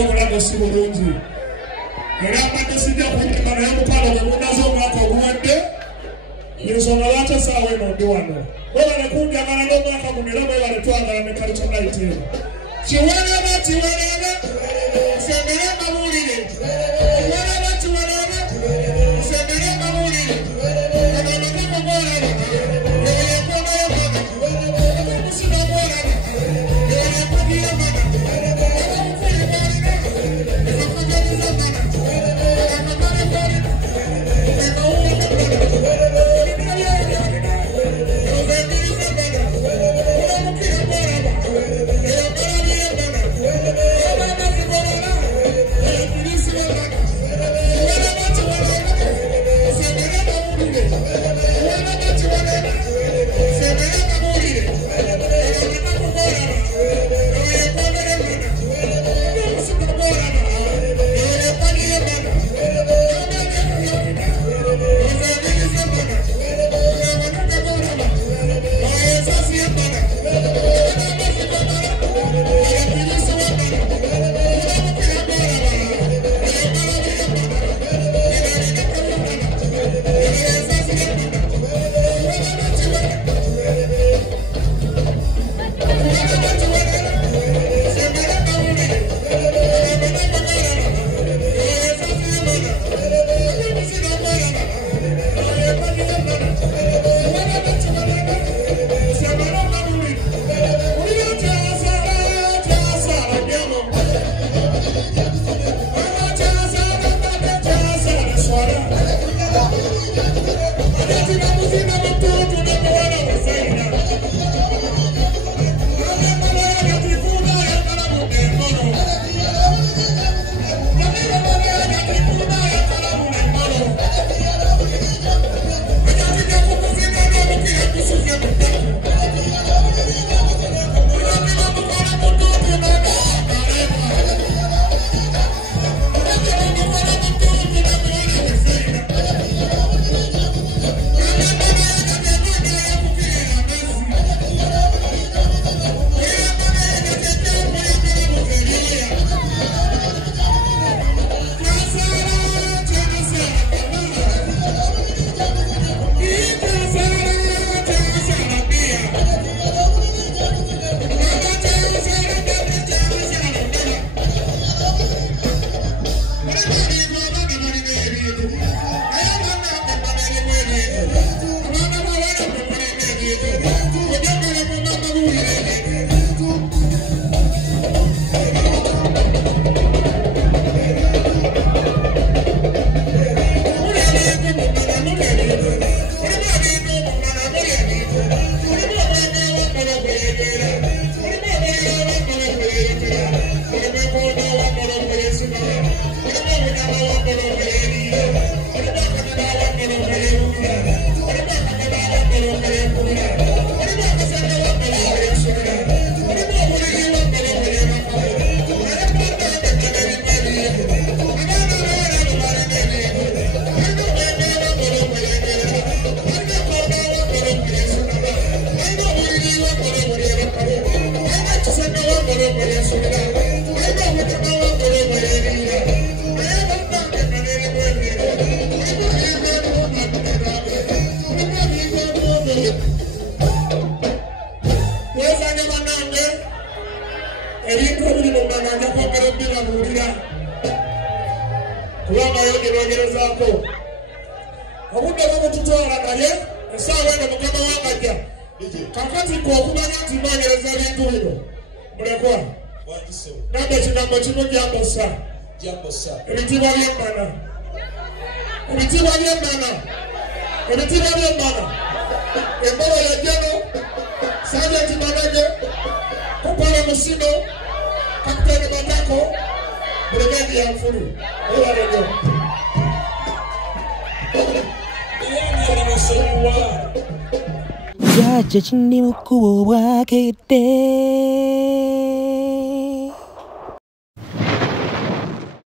obulago si bulungi era mbadde sijja kunyima naye mutalo gwe munaze omwaka oguwedde ensonga lwaki essaawa eno ndi wano webale kunjagala n'omwaka guno era mwebale twagala ne Culture Night eno kiwereba kiwereba nsembere mbabuulire kiwereba kiwereba nsembere mbabuulire amamateko goolaba eyekono yemana omusino goolaba eyekoni yemana abamufuli baalina ekakajaliza mana akamamale goolina ekawuuka mana ebinabyayalina ozengiriza mana olamukira goolaba eyakalabiye mana abamazi goolala eyekirisi yemana kiwereba kiwereba nsembere mbabuulire kiwereba kiwereba nsembere mbabuulire akamateko goolaba eyekono yemana omusino goolaba eyekoni yemana ozengiriza mana akamaka goolaba ensasi yemana abamazi goolala eyekirisi yemana olamukira goolaba eyekalabi yemana ebalina kalugana ensasi yemana kiwereba kiwereba kiwereba kiwereba nsembere mbabuulire akamateko goolaba ensasi yemana omusino goolaba eyekoni yemana kiwereba kiwereba nsembere mbabuulire ulina kyasala kyasala byamo ana kyasala mbadde kyasala swala ate tinamuzina mutuutu nemuwala wasaina amemala yagatifuuna ayagala budde enkono amemala yagatifuuna ayagala budde enkono ajatija kukuzina n'omukira kusuze mu ttaka olabira mukola mutuutu n'omuwakaleema olabira mukola mutuutu nemuwala wasaina ebintu ebiri mu manga nja kwogera ebbira buwulira kubanga yogerogerezaako obudde bwebututwala naye essaawa eno mukama wangajja kakati gwe okumanya nti mboonyereza bintu bino mulekwa namba ekigambo kimu jambosa ebitiibwa by'emmana ebitiibwa by'emmana ebitiibwa by'emmana embolo yajjano Sergeant Manage Kupala Musino Captain Matako Brigadier Furu Ewalejo Jaja chini mkuu wake